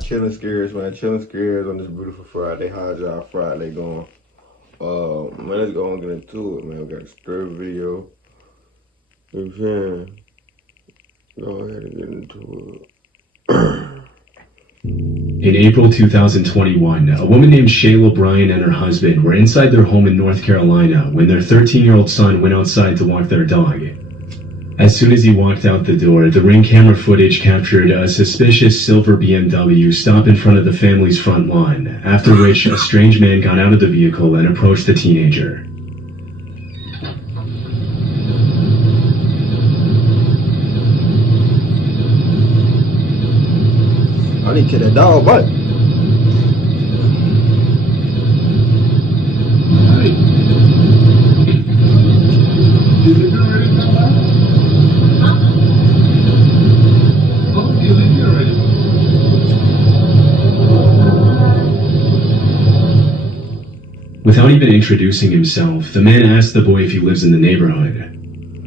Chilling Scares, man. Chilling Scares on this beautiful Friday. How's y'all Friday going? Man, let's go and get into it, man. We got a disturbed video. You know what I'm saying? Go ahead and get into it. In April 2021, a woman named Shayla Bryan and her husband were inside their home in North Carolina when their 13-year-old son went outside to walk their dog. As soon as he walked out the door, the Ring camera footage captured a suspicious silver BMW stop in front of the family's front lawn, after which a strange man got out of the vehicle and approached the teenager. I need to kill that dog, but Without even introducing himself, the man asked the boy if he lives in the neighborhood.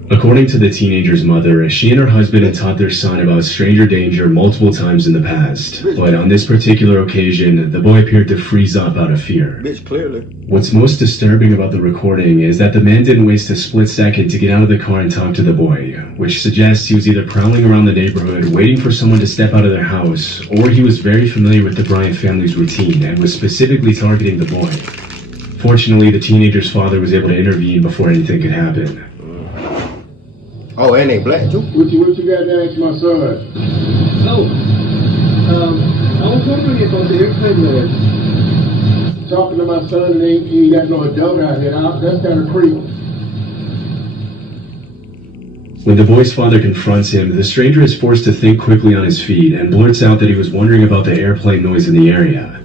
According to the teenager's mother, she and her husband had taught their son about stranger danger multiple times in the past, but on this particular occasion, the boy appeared to freeze up out of fear. bitch, clearly. What's most disturbing about the recording is that the man didn't waste a split second to get out of the car and talk to the boy, which suggests he was either prowling around the neighborhood waiting for someone to step out of their house, or he was very familiar with the Bryant family's routine and was specifically targeting the boy. Fortunately, the teenager's father was able to intervene before anything could happen. Oh, and they black too? What you got to ask my son? Oh, I was wondering about the airplane noise. Talking to my son and he got no adult out here. That's kind of creepy. When the boy's father confronts him, the stranger is forced to think quickly on his feet and blurts out that he was wondering about the airplane noise in the area.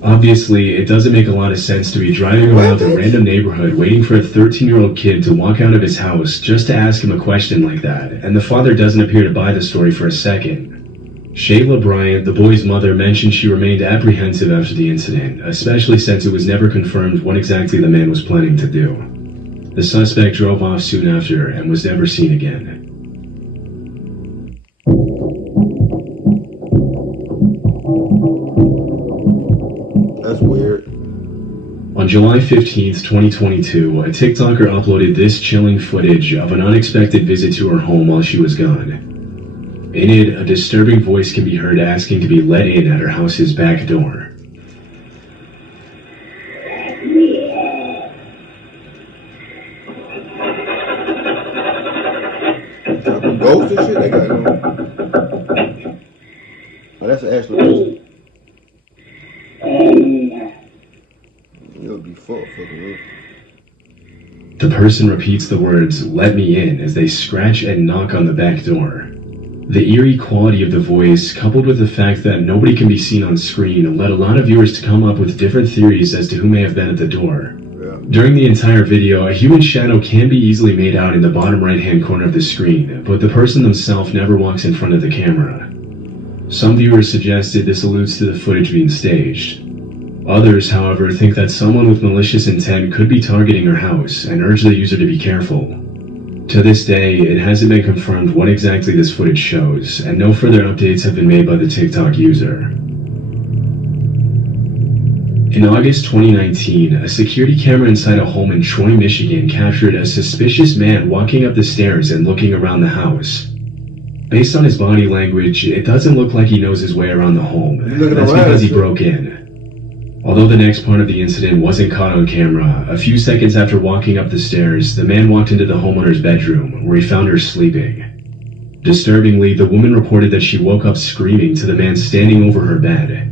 Obviously, it doesn't make a lot of sense to be driving around a random neighborhood waiting for a 13-year-old kid to walk out of his house just to ask him a question like that, and the father doesn't appear to buy the story for a second. Shayla Bryan, the boy's mother, mentioned she remained apprehensive after the incident, especially since it was never confirmed what exactly the man was planning to do. The suspect drove off soon after and was never seen again. That's weird. On July 15th, 2022, a TikToker uploaded this chilling footage of an unexpected visit to her home while she was gone. In it, a disturbing voice can be heard asking to be let in at her house's back door. Ghosts and shit they got going. Oh, that's an actual person. It'll be fucking. The person repeats the words, "Let me in," as they scratch and knock on the back door. The eerie quality of the voice, coupled with the fact that nobody can be seen on screen, led a lot of viewers to come up with different theories as to who may have been at the door. During the entire video, a human shadow can be easily made out in the bottom right-hand corner of the screen, but the person themselves never walks in front of the camera. Some viewers suggested this alludes to the footage being staged. Others, however, think that someone with malicious intent could be targeting her house and urge the user to be careful. To this day, it hasn't been confirmed what exactly this footage shows, and no further updates have been made by the TikTok user. In August 2019, a security camera inside a home in Troy, Michigan captured a suspicious man walking up the stairs and looking around the house. Based on his body language, it doesn't look like he knows his way around the home. That's because he broke in. Although the next part of the incident wasn't caught on camera, a few seconds after walking up the stairs, the man walked into the homeowner's bedroom, where he found her sleeping. Disturbingly, the woman reported that she woke up screaming to the man standing over her bed.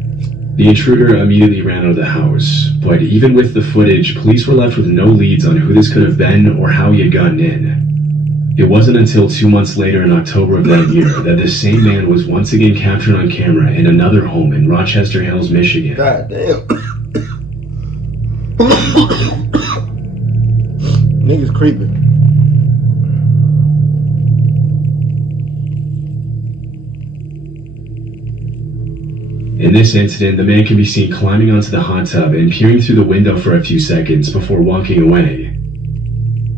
The intruder immediately ran out of the house, but even with the footage, police were left with no leads on who this could have been or how he had gotten in. It wasn't until 2 months later in October of that year that this same man was once again captured on camera in another home in Rochester Hills, Michigan. God damn. Niggas creeping. In this incident, the man can be seen climbing onto the hot tub and peering through the window for a few seconds before walking away.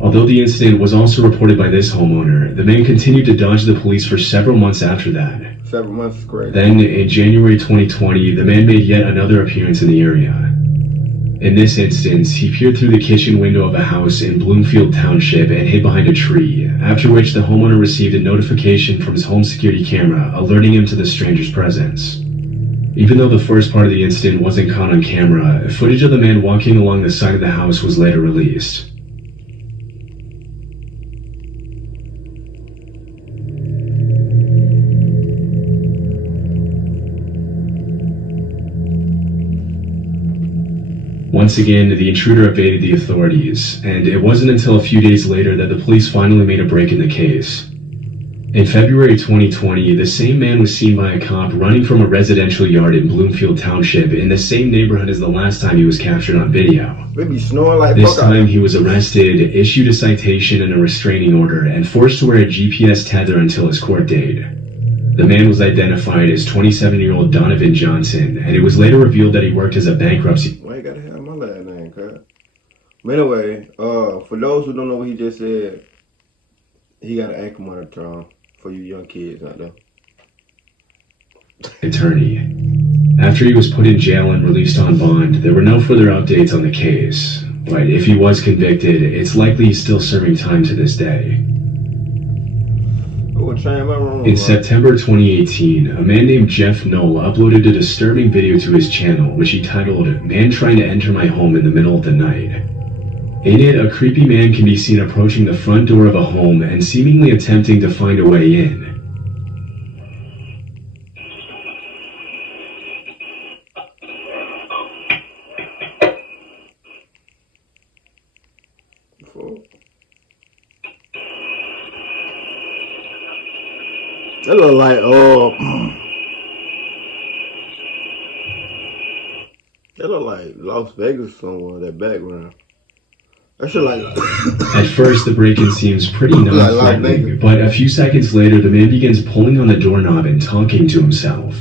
Although the incident was also reported by this homeowner, the man continued to dodge the police for several months after that. 7 months is crazy. Then, in January 2020, the man made yet another appearance in the area. In this instance, he peered through the kitchen window of a house in Bloomfield Township and hid behind a tree, after which the homeowner received a notification from his home security camera alerting him to the stranger's presence. Even though the first part of the incident wasn't caught on camera, footage of the man walking along the side of the house was later released. Once again, the intruder evaded the authorities, and it wasn't until a few days later that the police finally made a break in the case. In February 2020, the same man was seen by a cop running from a residential yard in Bloomfield Township in the same neighborhood as the last time he was captured on video. They be snoring like This time he was arrested, issued a citation and a restraining order, and forced to wear a GPS tether until his court date. The man was identified as 27-year-old Donovan Johnson, and it was later revealed that he worked as a bankruptcy. Why you gotta have my last name, cuz? But anyway, for those who don't know what he just said, he got an ankle monitor on for you young kids out there. Attorney. After he was put in jail and released on bond, there were no further updates on the case. But if he was convicted, it's likely he's still serving time to this day. In September 2018, a man named Jeff Knoll uploaded a disturbing video to his channel, which he titled, "Man Trying to Enter My Home in the Middle of the Night." In it, a creepy man can be seen approaching the front door of a home and seemingly attempting to find a way in. That look like that look like Las Vegas somewhere, that background. That shit like At first, the break-in seems pretty non-threatening, but a few seconds later, the man begins pulling on the doorknob and talking to himself.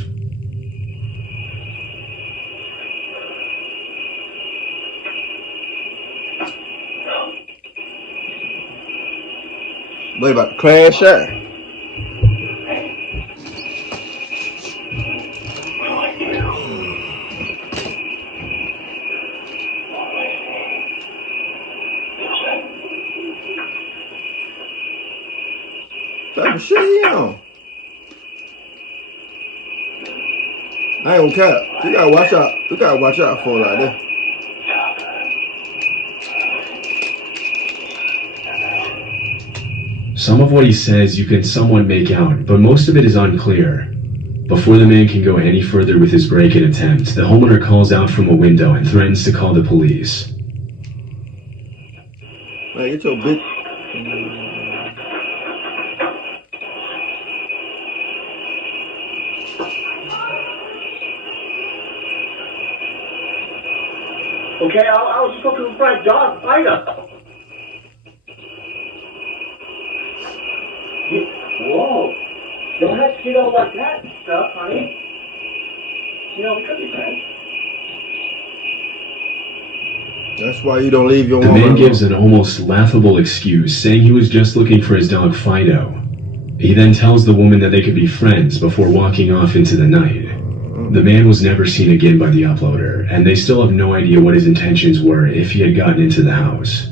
What about to crash out? Type of shit he on? I ain't gonna cap. You gotta watch out. You gotta watch out for like that. Some of what he says you can somewhat make out, but most of it is unclear. Before the man can go any further with his break-in attempt, the homeowner calls out from a window and threatens to call the police. Man, get your bitch. Okay, I was just looking for my dog, Fido. Whoa. Don't have to get all like that and stuff, honey. You know, we could be friends. That's why you don't leave your woman. The man gives alone. an almost laughable excuse, saying he was just looking for his dog Fido. He then tells the woman that they could be friends before walking off into the night. The man was never seen again by the uploader, and they still have no idea what his intentions were if he had gotten into the house.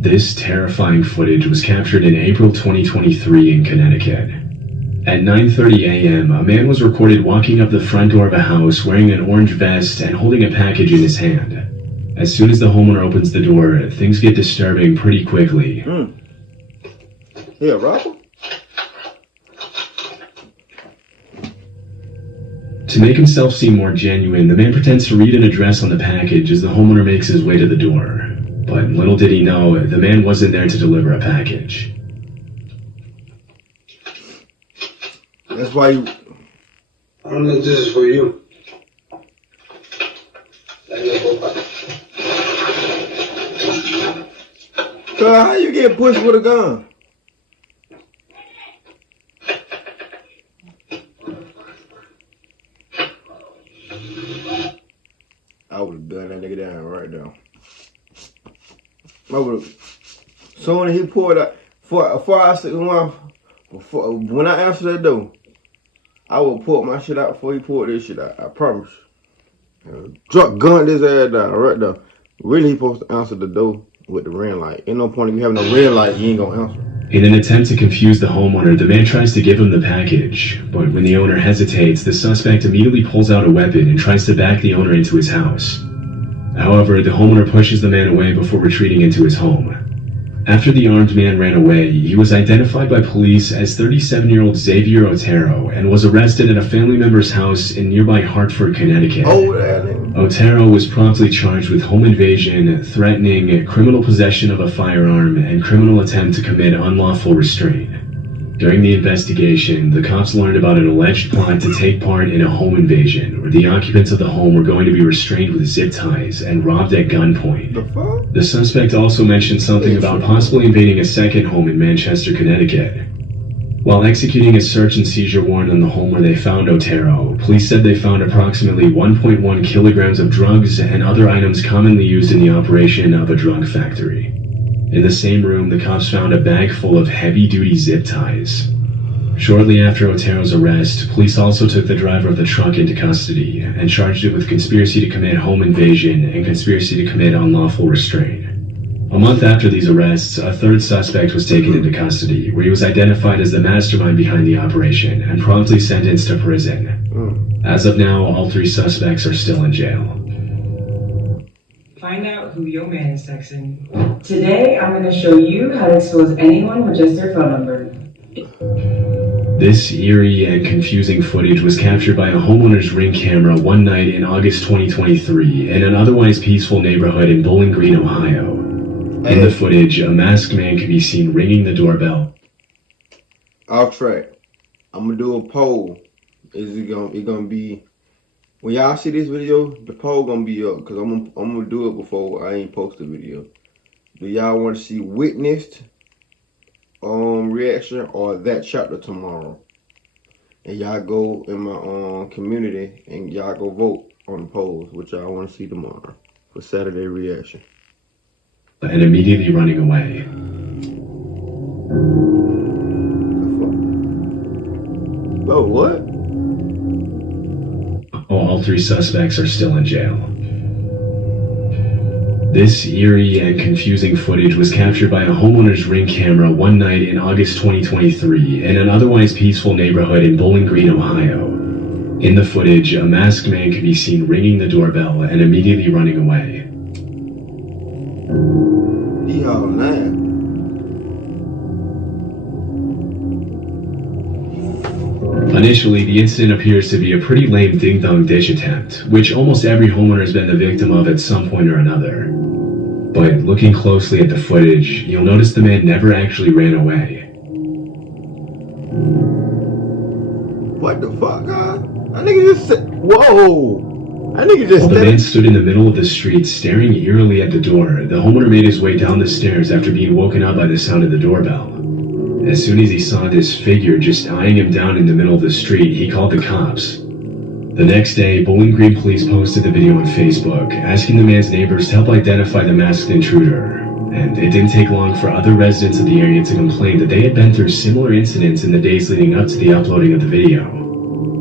This terrifying footage was captured in April 2023 in Connecticut. At 9:30 a.m., a man was recorded walking up the front door of a house wearing an orange vest and holding a package in his hand. As soon as the homeowner opens the door, things get disturbing pretty quickly. Yeah, robber? To make himself seem more genuine, the man pretends to read an address on the package as the homeowner makes his way to the door. But little did he know, the man wasn't there to deliver a package. That's why you... I don't think this is for you. So how you get pushed with a gun? I would have done that nigga down right now. I would have. Soon as he pulled out, before when I answer that door, I will pull my shit out before he pulled this shit out. I promise. Drop gun this ass down right there. Really, he supposed to answer the door with the red light. Ain't no point in you having no red light. You ain't gonna answer. In an attempt to confuse the homeowner, the man tries to give him the package, but when the owner hesitates, the suspect immediately pulls out a weapon and tries to back the owner into his house. However, the homeowner pushes the man away before retreating into his home. After the armed man ran away, he was identified by police as 37-year-old Xavier Otero and was arrested at a family member's house in nearby Hartford, Connecticut. Otero was promptly charged with home invasion, threatening, criminal possession of a firearm, and criminal attempt to commit unlawful restraint. During the investigation, the cops learned about an alleged plot to take part in a home invasion where the occupants of the home were going to be restrained with zip ties and robbed at gunpoint. The suspect also mentioned something about possibly invading a second home in Manchester, Connecticut. While executing a search and seizure warrant on the home where they found Otero, police said they found approximately 1.1 kilograms of drugs and other items commonly used in the operation of a drug factory. In the same room, the cops found a bag full of heavy-duty zip ties. Shortly after Otero's arrest, police also took the driver of the truck into custody and charged it with conspiracy to commit home invasion and conspiracy to commit unlawful restraint. A month after these arrests, a third suspect was taken into custody, where he was identified as the mastermind behind the operation and promptly sentenced to prison. As of now, all three suspects are still in jail. Find out who your man is texting. Today, I'm going to show you how to expose anyone with just their phone number. This eerie and confusing footage was captured by a homeowner's Ring camera one night in August 2023 in an otherwise peaceful neighborhood in Bowling Green, Ohio. In the footage, a masked man can be seen ringing the doorbell. Off track. I'm gonna do a poll. Is it gonna be when y'all see this video? The poll gonna be up because I'm gonna do it before I ain't post the video. Do y'all want to see witnessed reaction or that chapter tomorrow? And y'all go in my community and y'all go vote on the polls which y'all want to see tomorrow for Saturday reaction. And immediately running away. Oh, what? All three suspects are still in jail. This eerie and confusing footage was captured by a homeowner's Ring camera one night in August 2023 in an otherwise peaceful neighborhood in Bowling Green, Ohio. In the footage, a masked man can be seen ringing the doorbell and immediately running away. He all lying. Initially, the incident appears to be a pretty lame ding-dong ditch attempt, which almost every homeowner has been the victim of at some point or another. But looking closely at the footage, you'll notice the man never actually ran away. What the fuck, huh? That nigga just said, whoa! That nigga just While the man stood in the middle of the street staring eerily at the door, the homeowner made his way down the stairs after being woken up by the sound of the doorbell. As soon as he saw this figure just eyeing him down in the middle of the street, he called the cops. The next day, Bowling Green police posted the video on Facebook, asking the man's neighbors to help identify the masked intruder. And it didn't take long for other residents of the area to complain that they had been through similar incidents in the days leading up to the uploading of the video.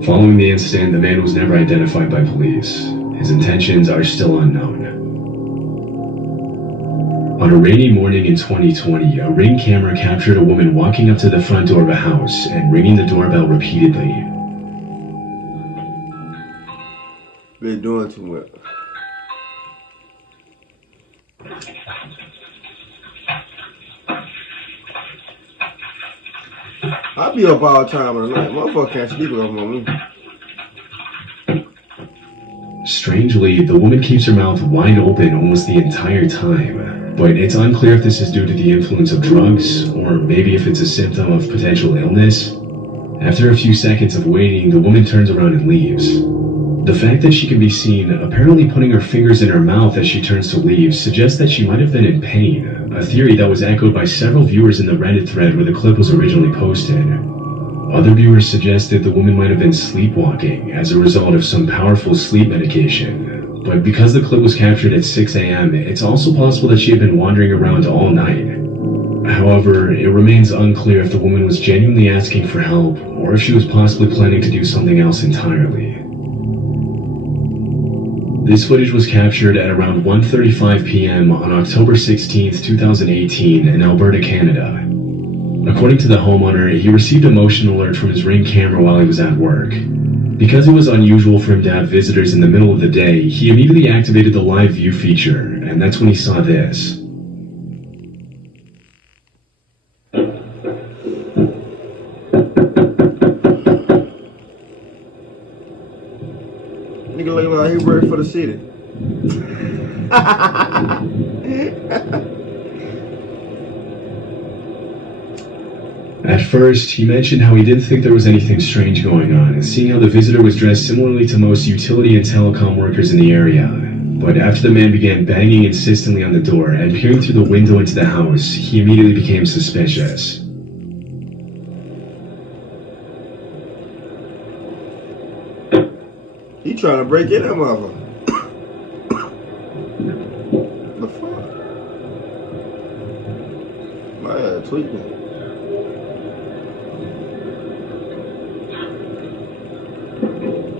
Following the incident, the man was never identified by police. His intentions are still unknown. On a rainy morning in 2020, a Ring camera captured a woman walking up to the front door of a house and ringing the doorbell repeatedly. They're doing too much. I be up all the time of the night. Motherfucker can't sleep on me. Strangely, the woman keeps her mouth wide open almost the entire time, but it's unclear if this is due to the influence of drugs, or maybe if it's a symptom of potential illness. After a few seconds of waiting, the woman turns around and leaves. The fact that she can be seen apparently putting her fingers in her mouth as she turns to leave suggests that she might have been in pain, a theory that was echoed by several viewers in the Reddit thread where the clip was originally posted. Other viewers suggested the woman might have been sleepwalking as a result of some powerful sleep medication, but because the clip was captured at 6 a.m., it's also possible that she had been wandering around all night. However, it remains unclear if the woman was genuinely asking for help or if she was possibly planning to do something else entirely. This footage was captured at around 1:35 p.m. on October 16, 2018 in Alberta, Canada. According to the homeowner, he received a motion alert from his Ring camera while he was at work. Because it was unusual for him to have visitors in the middle of the day, he immediately activated the live view feature, and that's when he saw this. Nigga look like he worked for the city. At first, he mentioned how he didn't think there was anything strange going on, seeing how the visitor was dressed similarly to most utility and telecom workers in the area. But after the man began banging insistently on the door and peering through the window into the house, he immediately became suspicious. He trying to break in that motherfucker. The fuck? My ass tweaking.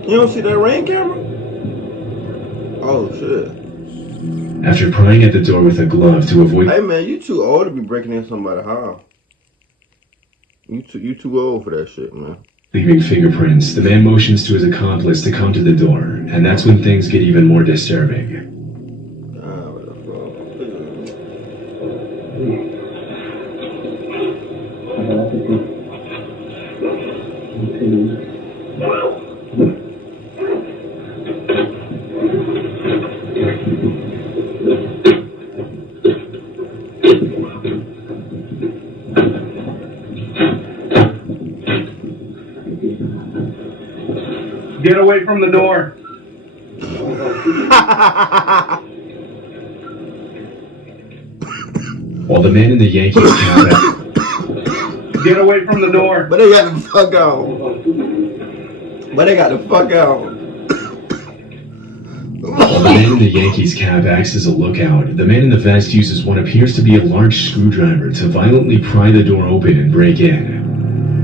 You don't see that Ring camera? Oh shit. After prying at the door with a glove to avoid— Hey man, you too old to be breaking in somebody's house. You too old for that shit, man. leaving fingerprints, the man motions to his accomplice to come to the door, and that's when things get even more disturbing. Get away from the door. While the man in the Yankees cap— Get away from the door. But they got the fuck out. But they got the fuck out. While the man in the Yankees cap acts as a lookout, the man in the vest uses what appears to be a large screwdriver to violently pry the door open and break in.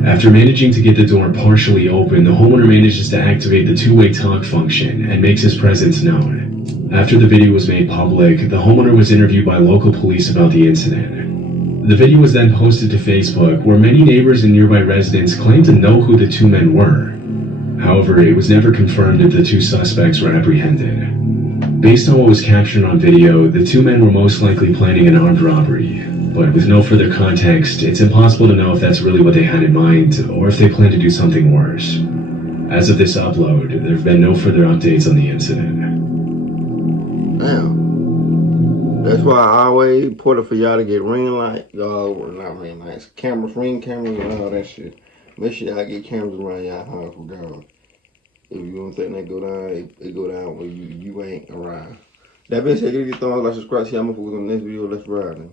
After managing to get the door partially open, the homeowner manages to activate the two-way talk function and makes his presence known. After the video was made public, the homeowner was interviewed by local police about the incident. The video was then posted to Facebook, where many neighbors and nearby residents claimed to know who the two men were. However, it was never confirmed if the two suspects were apprehended. Based on what was captured on video, the two men were most likely planning an armed robbery. But with no further context, it's impossible to know if that's really what they had in mind, or if they plan to do something worse. As of this upload, there have been no further updates on the incident. Damn. That's why I always important for y'all to get ring light, not ring lights, cameras, ring cameras, and all that shit. Make sure y'all get cameras around y'all house regardless. If you don't think they go down, it go down when you ain't around. That being said, give your thumbs like, subscribe, see how much on this video. Let's ride, man.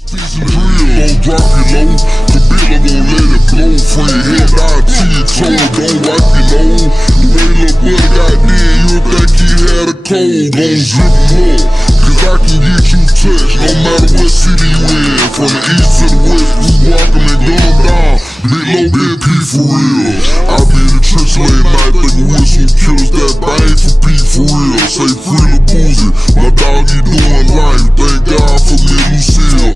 Gon' drop you low, the bill gon' let it blow. From your head down to your toe, don't wipe you low. The way lil' buddy got dead, you would think he had a cold. Gon' zip him up, cause I can get you touched, no matter what city you in. From the east to the west, we walkin' and gun them down. Big low, big P for real. I be in the trench late night, thinkin' with some killers that bang for P for real. Say free the boozy, my dog, you do